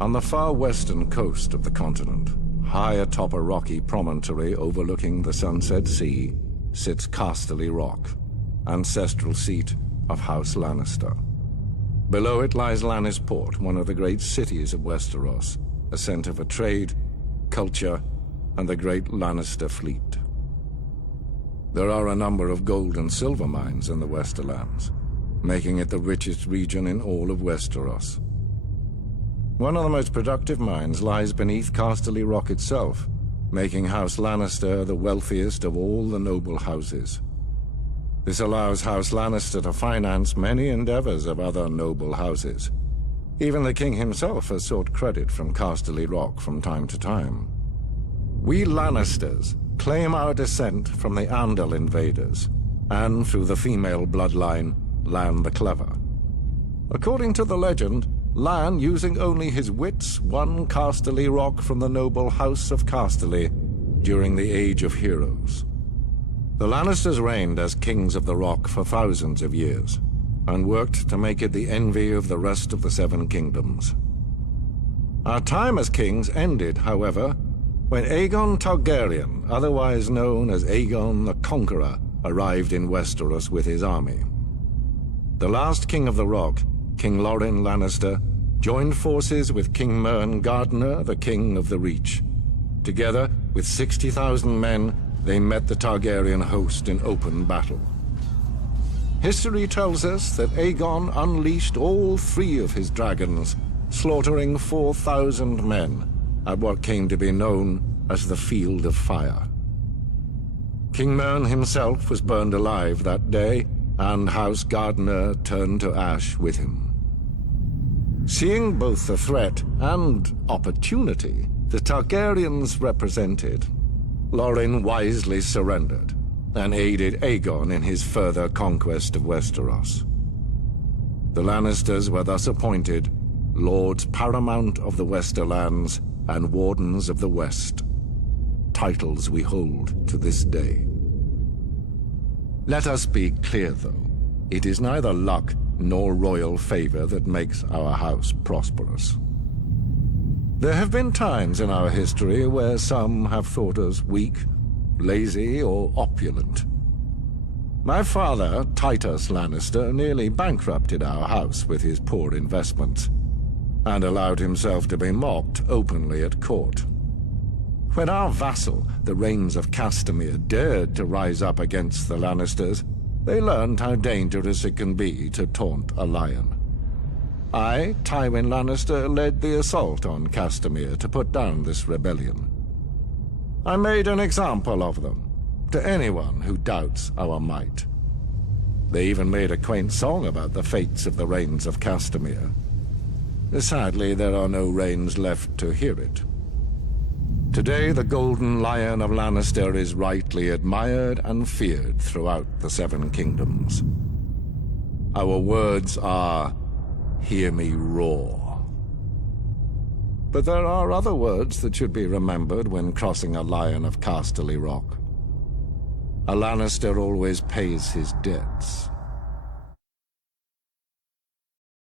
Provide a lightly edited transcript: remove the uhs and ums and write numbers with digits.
On the far western coast of the continent, high atop a rocky promontory overlooking the Sunset Sea, sits Casterly Rock, ancestral seat of House Lannister. Below it lies Lannisport, one of the great cities of Westeros, a center for trade, culture, and the great Lannister fleet. There are a number of gold and silver mines in the Westerlands, making it the richest region in all of Westeros. One of the most productive mines lies beneath Casterly Rock itself, making House Lannister the wealthiest of all the noble houses. This allows House Lannister to finance many endeavors of other noble houses. Even the king himself has sought credit from Casterly Rock from time to time. We Lannisters claim our descent from the Andal invaders, and through the female bloodline, Lann the Clever. According to the legend, Lann, using only his wits, won Casterly Rock from the noble House of Casterly during the Age of Heroes. The Lannisters reigned as kings of the Rock for thousands of years, and worked to make it the envy of the rest of the Seven Kingdoms. Our time as kings ended, however, when Aegon Targaryen, otherwise known as Aegon the Conqueror, arrived in Westeros with his army. The last king of the Rock, King Lorin Lannister, joined forces with King Mern Gardner, the king of the Reach. Together, with 60,000 men, they met the Targaryen host in open battle. History tells us that Aegon unleashed all 3 of his dragons, slaughtering 4,000 men at what came to be known as the Field of Fire. King Mern himself was burned alive that day, and House Gardner turned to ash with him. Seeing both the threat and opportunity the Targaryens represented, Lorin wisely surrendered and aided Aegon in his further conquest of Westeros. The Lannisters were thus appointed Lords Paramount of the Westerlands and Wardens of the West, titles we hold to this day. Let us be clear, though. It is neither luck nor royal favor that makes our house prosperous. There have been times in our history where some have thought us weak, lazy, or opulent. My father, Titus Lannister, nearly bankrupted our house with his poor investments, and allowed himself to be mocked openly at court. When our vassal, the Rains of Castamere, dared to rise up against the Lannisters, they learned how dangerous it can be to taunt a lion. I, Tywin Lannister, led the assault on Castamere to put down this rebellion. I made an example of them, to anyone who doubts our might. They even made a quaint song about the fates of the Rains of Castamere. Sadly, there are no Rains left to hear it. Today, the Golden Lion of Lannister is rightly admired and feared throughout the Seven Kingdoms. Our words are, "Hear me roar." But there are other words that should be remembered when crossing a lion of Casterly Rock. A Lannister always pays his debts.